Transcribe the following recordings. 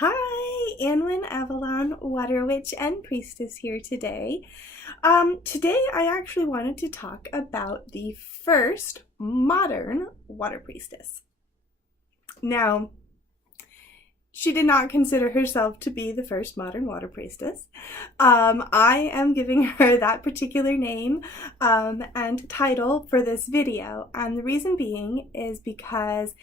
Hi, Anwyn Avalon, Water Witch and Priestess here today. Today I actually wanted to talk about the first modern Water Priestess. Now, she did not consider herself to be the first modern Water Priestess. I am giving her that particular name and title for this video, and the reason being is because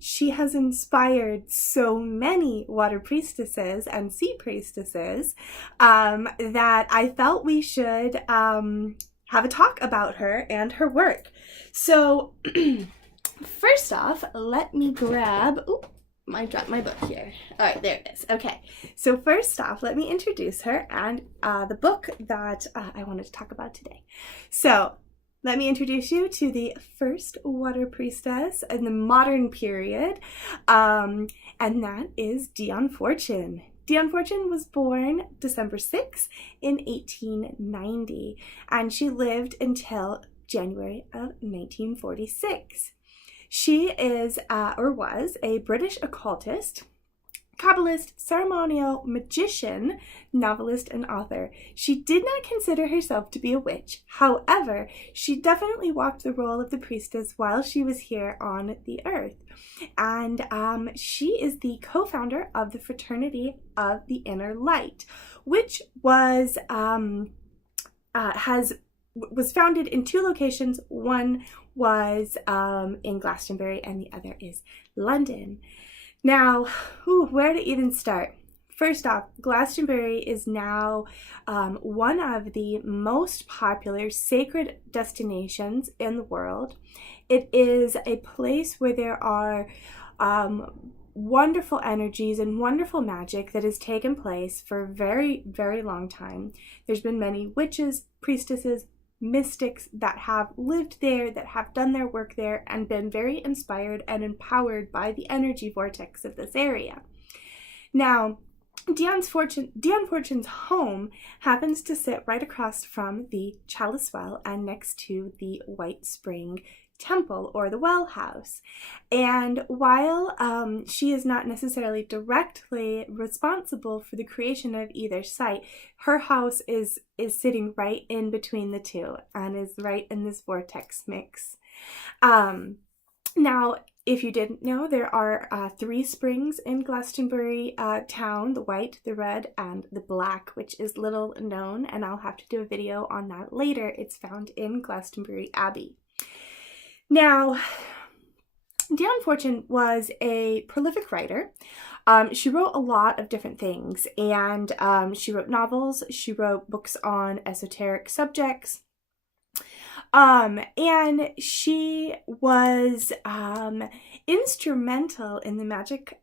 she has inspired so many water priestesses and sea priestesses that I felt we should have a talk about her and her work. So first off, let me grab, I dropped my book here. All right, there it is. Okay, so first off, let me introduce her and the book that I wanted to talk about today. So let me introduce you to the first water priestess in the modern period, and that is Dion Fortune. Dion Fortune was born December 6th in 1890, and she lived until January of 1946. She is, or was, a British occultist, Kabbalist, ceremonial magician, novelist, and author. She did not consider herself to be a witch. However, she definitely walked the role of the priestess while she was here on the earth. And she is the co-founder of the Fraternity of the Inner Light, which was founded in two locations. One was in Glastonbury and the other is London. Now, where to even start? First off, Glastonbury is now one of the most popular sacred destinations in the world. It is a place where there are wonderful energies and wonderful magic that has taken place for a very, very long time. There's been many witches, priestesses, mystics that have lived there, that have done their work there, and been very inspired and empowered by the energy vortex of this area. Now, Dion Fortune's home happens to sit right across from the Chalice Well and next to the White Spring Temple, or the Well House. And while she is not necessarily directly responsible for the creation of either site, her house is sitting right in between the two and is right in this vortex mix. Now, if you didn't know, there are three springs in Glastonbury town: the white, the red, and the black, which is little known, and I'll have to do a video on that later. It's found in Glastonbury Abbey. Now, Dion Fortune was a prolific writer. She wrote a lot of different things, and she wrote novels, she wrote books on esoteric subjects, and she was instrumental in the magical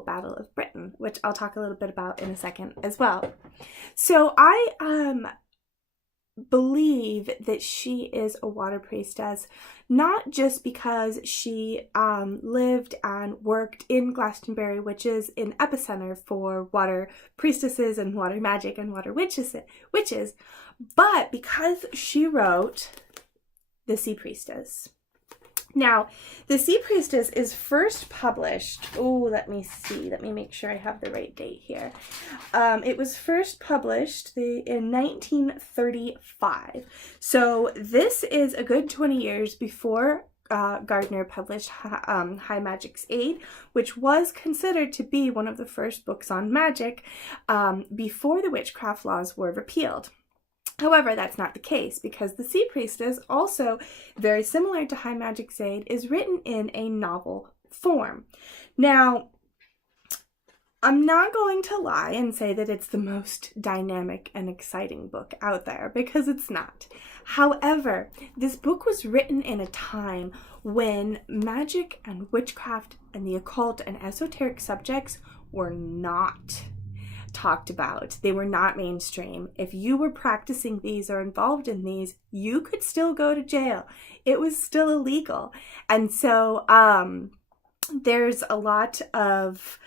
battle of Britain, which I'll talk a little bit about in a second as well. So I believe that she is a water priestess, not just because she lived and worked in Glastonbury, which is an epicenter for water priestesses and water magic and water witches, but because she wrote the Sea Priestess. Now, the Sea Priestess is first published, let me make sure I have the right date here. It was first published in 1935. So this is a good 20 years before Gardner published High Magic's Aid, which was considered to be one of the first books on magic before the witchcraft laws were repealed. However, that's not the case, because the Sea Priestess, also very similar to High Magic's Aid, is written in a novel form. Now, I'm not going to lie and say that it's the most dynamic and exciting book out there, because it's not. However, this book was written in a time when magic and witchcraft and the occult and esoteric subjects were not talked about. They were not mainstream. If you were practicing these or involved in these, you could still go to jail. It was still illegal. And so there's a lot of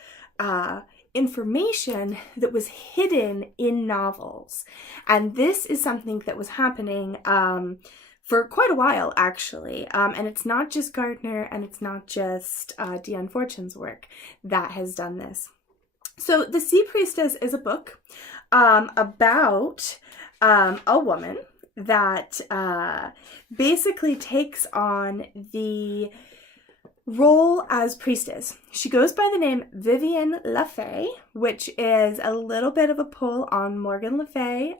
information that was hidden in novels. And this is something that was happening for quite a while, actually. And it's not just Gardner, and it's not just Dion Fortune's work that has done this. So The Sea Priestess is a book about a woman that basically takes on the role as priestess. She goes by the name Vivienne Le Fay, which is a little bit of a pull on Morgan Le Fay,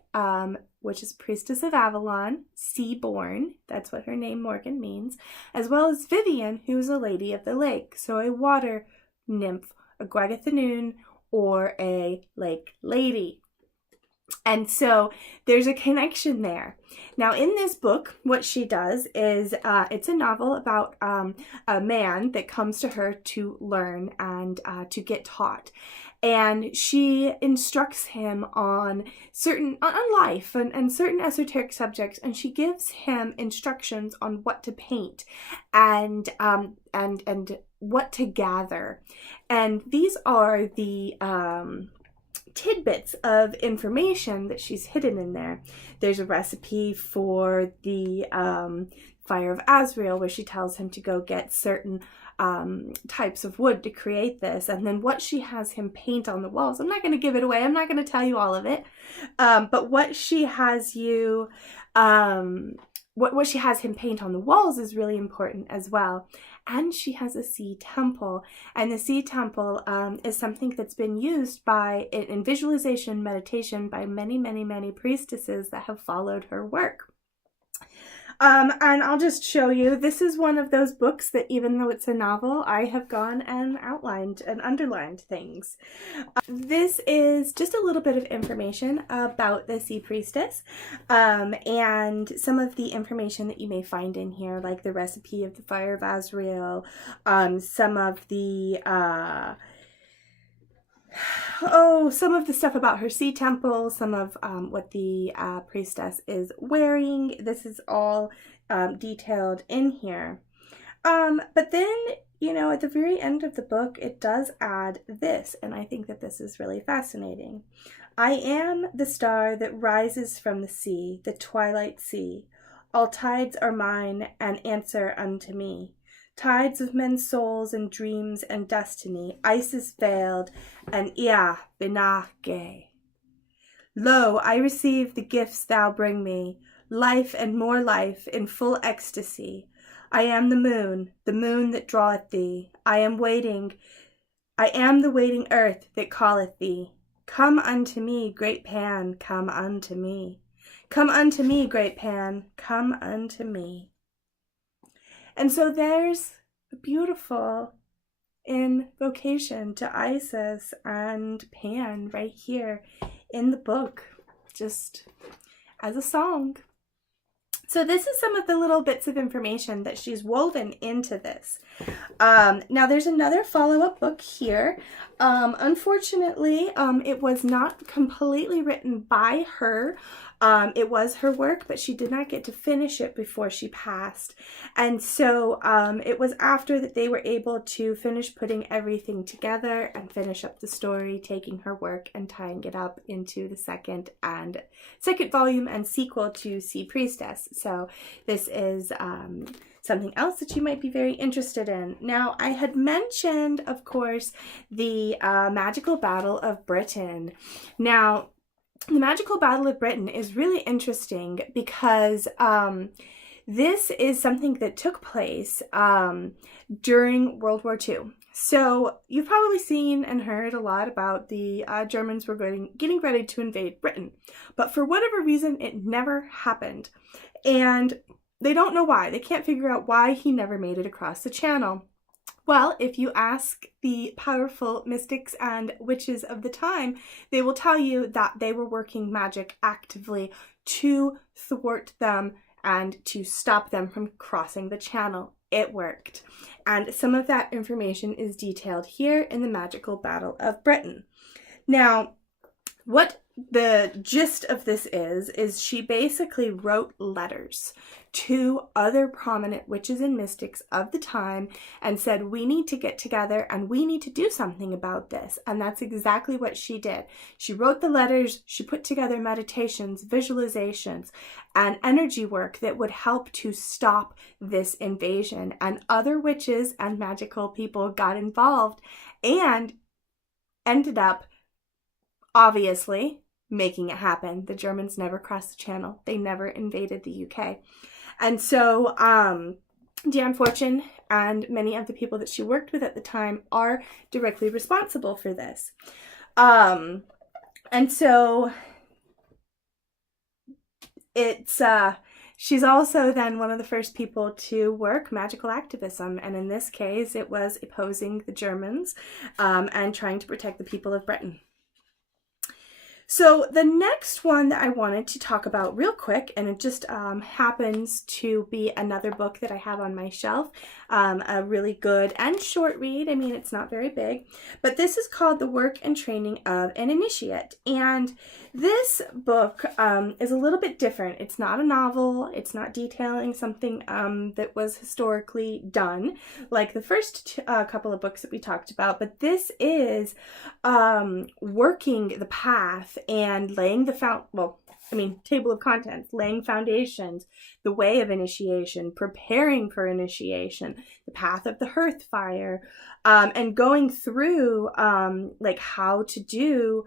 which is Priestess of Avalon, sea-born. That's what her name Morgan means, as well as Vivienne, who's a lady of the lake, so a water nymph, a Gwagathanoon, or a lake lady. And so there's a connection there. Now, in this book, what she does is it's a novel about a man that comes to her to learn and to get taught. And she instructs him on life and certain esoteric subjects, and she gives him instructions on what to paint and what to gather. And these are the tidbits of information that she's hidden in there. There's a recipe for the fire of Azrael, where she tells him to go get certain types of wood to create this, and then what she has him paint on the walls. I'm not going to give it away. I'm not going to tell you all of it, but what she has you what she has him paint on the walls is really important as well. And she has a sea temple, and the sea temple is something that's been used in visualization meditation by many priestesses that have followed her work. And I'll just show you, this is one of those books that, even though it's a novel, I have gone and outlined and underlined things. This is just a little bit of information about the Sea Priestess, and some of the information that you may find in here, like the recipe of the fire of Azrael, some of the stuff about her sea temple, some of what the priestess is wearing. This is all detailed in here. But then, at the very end of the book, it does add this, and I think that this is really fascinating. I am the star that rises from the sea, the twilight sea. All tides are mine and answer unto me. Tides of men's souls and dreams and destiny, ice is veiled, and Ia binah gay. Lo, I receive the gifts thou bring me, life and more life in full ecstasy. I am the moon that draweth thee. I am the waiting earth that calleth thee. Come unto me, great Pan, come unto me. Come unto me, great Pan, come unto me. And so there's a beautiful invocation to Isis and Pan right here in the book, just as a song. So this is some of the little bits of information that she's woven into this. Now there's another follow-up book here. Unfortunately, it was not completely written by her. It was her work, but she did not get to finish it before she passed. And so it was after that they were able to finish putting everything together and finish up the story, taking her work and tying it up into the second volume and sequel to Sea Priestess. So this is something else that you might be very interested in. Now, I had mentioned, of course, the Magical Battle of Britain. Now, the Magical Battle of Britain is really interesting because this is something that took place during World War II. So you've probably seen and heard a lot about the Germans were getting ready to invade Britain. But for whatever reason, it never happened. And they don't know why. They can't figure out why he never made it across the channel. Well, if you ask the powerful mystics and witches of the time, they will tell you that they were working magic actively to thwart them and to stop them from crossing the channel. It worked. And some of that information is detailed here in the Magical Battle of Britain. Now, what the gist of this is she basically wrote letters to other prominent witches and mystics of the time and said, we need to get together and we need to do something about this. And that's exactly what she did. She wrote the letters, she put together meditations, visualizations, and energy work that would help to stop this invasion. And other witches and magical people got involved and ended up, obviously, making it happen. The Germans never crossed the channel. They never invaded the UK. And so Dion Fortune and many of the people that she worked with at the time are directly responsible for this. And so it's she's also then one of the first people to work magical activism, and in this case it was opposing the Germans and trying to protect the people of Britain. So the next one that I wanted to talk about real quick, and it just happens to be another book that I have on my shelf, a really good and short read. I mean, it's not very big, but this is called The Work and Training of an Initiate. And this book is a little bit different. It's not a novel. It's not detailing something that was historically done like the first couple of books that we talked about, but this is working the path and laying the table of contents, laying foundations, the way of initiation, preparing for initiation, the path of the hearth fire, and going through like how to do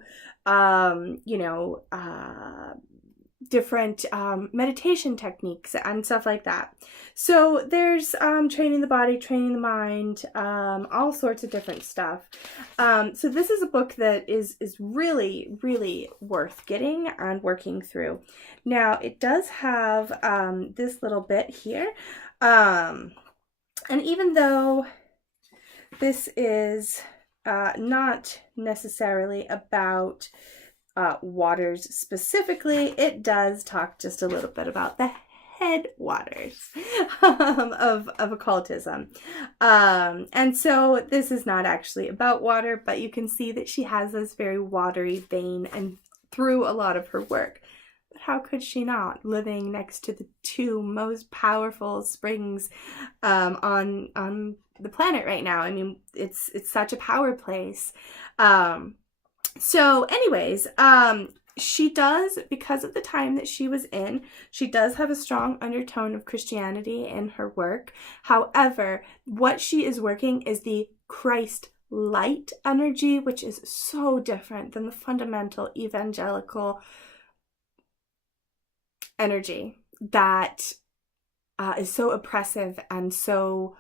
different meditation techniques and stuff like that. So there's training the body, training the mind, all sorts of different stuff. So this is a book that is really, really worth getting and working through. Now, it does have this little bit here. And even though this is not necessarily about waters specifically, it does talk just a little bit about the headwaters of occultism. And so this is not actually about water, but you can see that she has this very watery vein and through a lot of her work. But how could she not, living next to the two most powerful springs on the planet right now? I mean, it's such a power place. So anyways, she does, because of the time that she was in, she does have a strong undertone of Christianity in her work. However, what she is working is the Christ light energy, which is so different than the fundamental evangelical energy that is so oppressive and so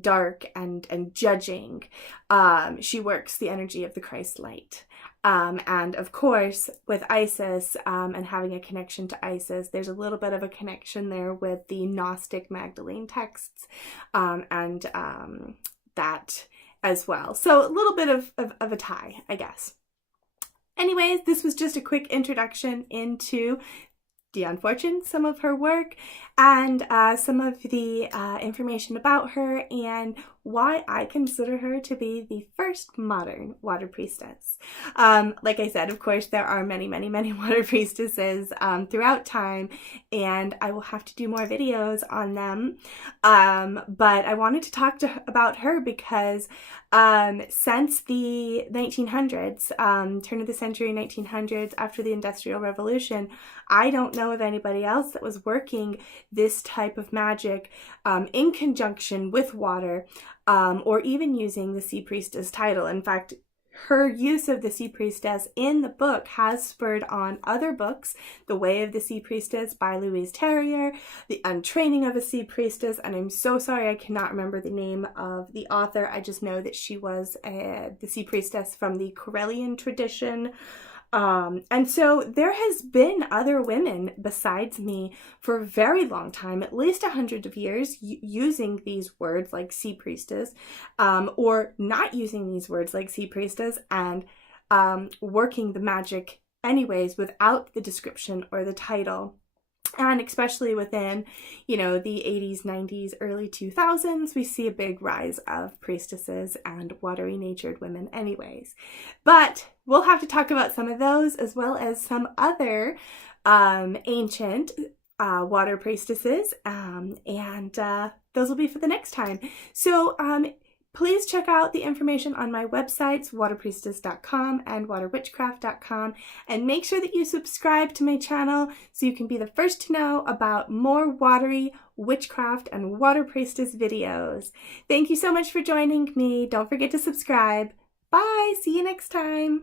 dark and judging. She works the energy of the Christ light. And of course, with Isis and having a connection to Isis, there's a little bit of a connection there with the Gnostic Magdalene texts and that as well. So a little bit of a tie, I guess. Anyways, this was just a quick introduction into Dion Fortune, some of her work, and some of the information about her and why I consider her to be the first modern water priestess. Like I said, of course, there are many, many, many water priestesses throughout time, and I will have to do more videos on them. But I wanted to talk about her because since the 1900s, turn of the century 1900s, after the Industrial Revolution, I don't know of anybody else that was working this type of magic in conjunction with water, or even using the Sea Priestess title. In fact, her use of the Sea Priestess in the book has spurred on other books, The Way of the Sea Priestess by Louise Terrier, The Untraining of a Sea Priestess, and I'm so sorry I cannot remember the name of the author. I just know that she was the Sea Priestess from the Corellian tradition. And so there has been other women besides me for a very long time, at least 100 of years, using these words like Sea Priestess, or not using these words like Sea Priestess, and working the magic anyways without the description or the title. And especially within, you know, the 80s, 90s, early 2000s, we see a big rise of priestesses and watery natured women anyways. But we'll have to talk about some of those as well as some other ancient water priestesses, and those will be for the next time. So please check out the information on my websites, waterpriestess.com and waterwitchcraft.com, and make sure that you subscribe to my channel so you can be the first to know about more watery witchcraft and water priestess videos. Thank you so much for joining me. Don't forget to subscribe. Bye. See you next time.